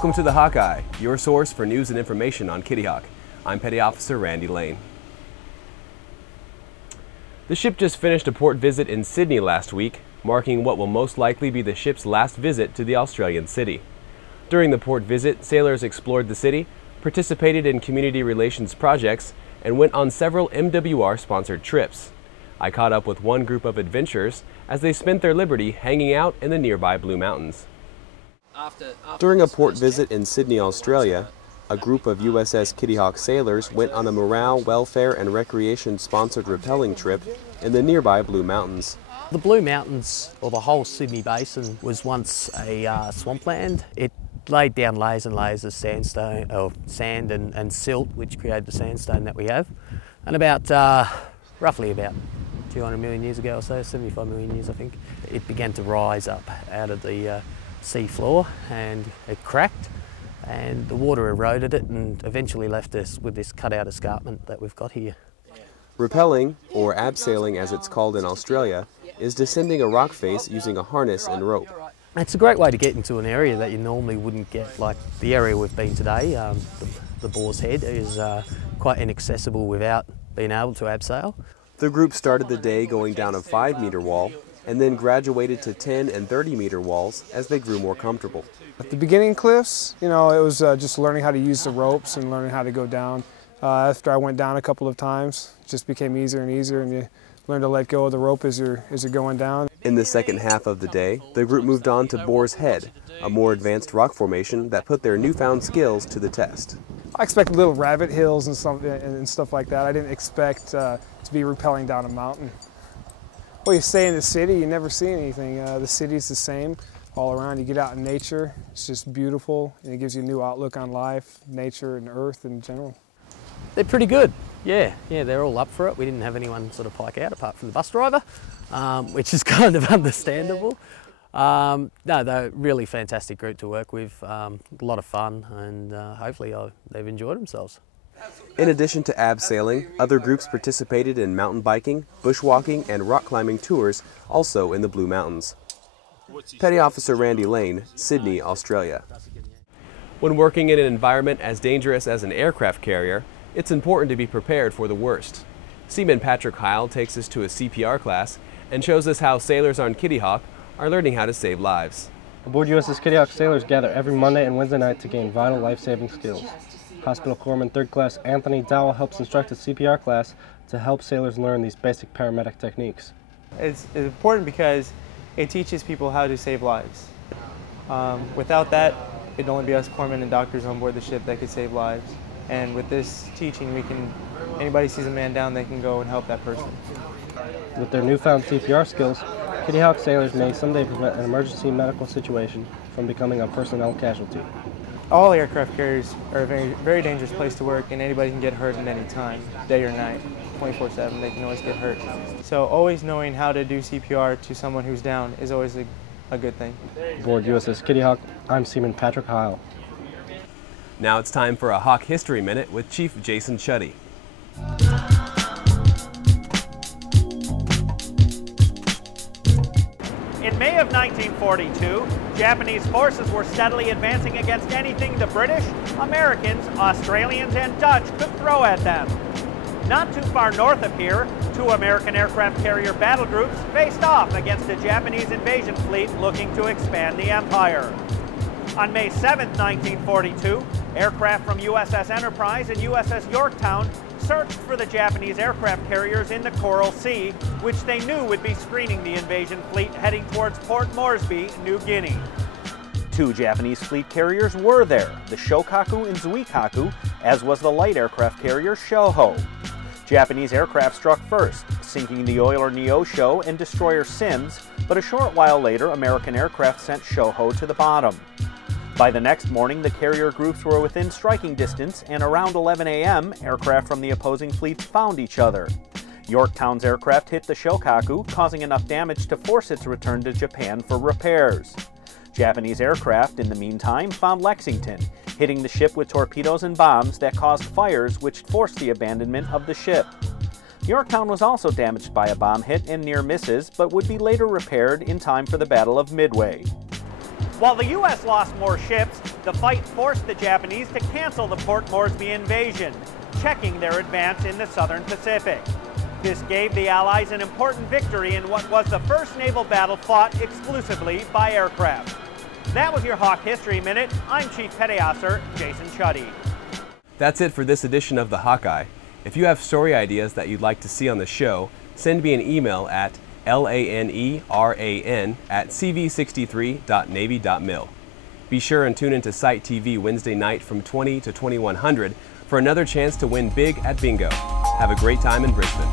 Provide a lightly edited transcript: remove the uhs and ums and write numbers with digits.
Welcome to the Hawkeye, your source for news and information on Kitty Hawk. I'm Petty Officer Randy Lane. The ship just finished a port visit in Sydney last week, marking what will most likely be the ship's last visit to the Australian city. During the port visit, sailors explored the city, participated in community relations projects, and went on several MWR-sponsored trips. I caught up with one group of adventurers as they spent their liberty hanging out in the nearby Blue Mountains. During a port visit in Sydney, Australia, a group of USS Kitty Hawk sailors went on a morale, welfare, and recreation-sponsored rappelling trip in the nearby Blue Mountains. The Blue Mountains, or the whole Sydney Basin, was once a swampland. It laid down layers and layers of sandstone, or sand and silt, which created the sandstone that we have. And roughly about 200 million years ago or so, 75 million years I think, it began to rise up out of the sea floor, and it cracked, and the water eroded it and eventually left us with this cut-out escarpment that we've got here. Rappelling, or abseiling as it's called in Australia, is descending a rock face using a harness and rope. It's a great way to get into an area that you normally wouldn't get, like the area we've been today. The Boar's Head is quite inaccessible without being able to abseil. The group started the day going down a 5-meter wall and then graduated to 10 and 30-meter walls as they grew more comfortable. At the beginning cliffs, it was just learning how to use the ropes and learning how to go down. After I went down a couple of times, it just became easier and easier, and you learn to let go of the rope as you're going down. In the second half of the day, the group moved on to Boar's Head, a more advanced rock formation that put their newfound skills to the test. I expected little rabbit hills and stuff like that. I didn't expect to be rappelling down a mountain. Well, you stay in the city, you never see anything. The city's the same all around. You get out in nature, it's just beautiful, and it gives you a new outlook on life, nature, and earth in general. They're pretty good. Yeah, they're all up for it. We didn't have anyone sort of pike out apart from the bus driver, which is kind of understandable. No, they're a really fantastic group to work with, a lot of fun, and hopefully they've enjoyed themselves. In addition to abseiling, other groups participated in mountain biking, bushwalking, and rock climbing tours, also in the Blue Mountains. Petty Officer Randy Lane, Sydney, Australia. When working in an environment as dangerous as an aircraft carrier, it's important to be prepared for the worst. Seaman Patrick Heil takes us to a CPR class and shows us how sailors on Kitty Hawk are learning how to save lives. Aboard USS Kitty Hawk, sailors gather every Monday and Wednesday night to gain vital life-saving skills. Hospital Corpsman 3rd Class Anthony Dowell helps instruct a CPR class to help sailors learn these basic paramedic techniques. It's important because it teaches people how to save lives. Without that, it'd only be us corpsmen and doctors on board the ship that could save lives. And with this teaching, anybody sees a man down, they can go and help that person. With their newfound CPR skills, Kitty Hawk sailors may someday prevent an emergency medical situation from becoming a personnel casualty. All aircraft carriers are a very, very dangerous place to work, and anybody can get hurt at any time, day or night, 24/7, they can always get hurt. So always knowing how to do CPR to someone who's down is always a good thing. Aboard USS Kitty Hawk, I'm Seaman Patrick Heil. Now it's time for a Hawk History Minute with Chief Jason Chuddy. In May of 1942, Japanese forces were steadily advancing against anything the British, Americans, Australians, and Dutch could throw at them. Not too far north of here, 2 American aircraft carrier battle groups faced off against a Japanese invasion fleet looking to expand the empire. On May 7, 1942, aircraft from USS Enterprise and USS Yorktown searched for the Japanese aircraft carriers in the Coral Sea, which they knew would be screening the invasion fleet heading towards Port Moresby, New Guinea. 2 Japanese fleet carriers were there, the Shokaku and Zuikaku, as was the light aircraft carrier Shoho. Japanese aircraft struck first, sinking the oiler Neosho and destroyer Sims, but a short while later American aircraft sent Shoho to the bottom. By the next morning, the carrier groups were within striking distance, and around 11 a.m., aircraft from the opposing fleet found each other. Yorktown's aircraft hit the Shokaku, causing enough damage to force its return to Japan for repairs. Japanese aircraft, in the meantime, found Lexington, hitting the ship with torpedoes and bombs that caused fires which forced the abandonment of the ship. Yorktown was also damaged by a bomb hit and near misses, but would be later repaired in time for the Battle of Midway. While the U.S. lost more ships, the fight forced the Japanese to cancel the Port Moresby invasion, checking their advance in the southern Pacific. This gave the Allies an important victory in what was the first naval battle fought exclusively by aircraft. That was your Hawk History Minute. I'm Chief Petty Officer Jason Chuddy. That's it for this edition of the Hawkeye. If you have story ideas that you'd like to see on the show, send me an email at laneran@cv63.navy.mil. Be sure and tune into Sight TV Wednesday night from 20 to 2100 for another chance to win big at bingo. Have a great time in Brisbane.